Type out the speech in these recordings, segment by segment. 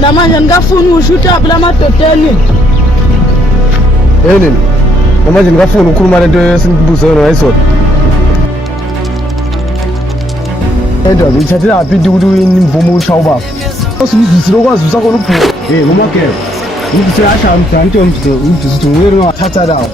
namanje ngikafuna ushuta phela amadodeni. Nini? Namanje ngikafuna ukukhuluma lento esinibuze yona ngayisona. Endo ngithathela laphi ukuthi imvumo ushaya baba. Usibizisile okwazi usakhona ubhuku. Ngoma ke. Ngizise asha mdanti yomdze umdisi ngeke ngathatha lawo.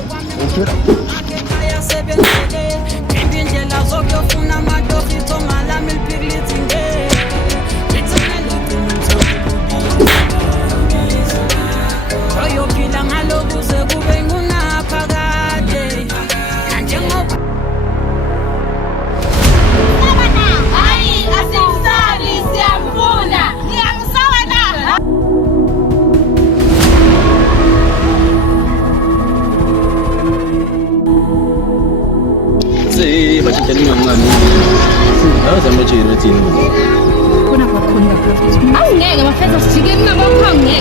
Awungeke mafetha sijike ngingabaphangi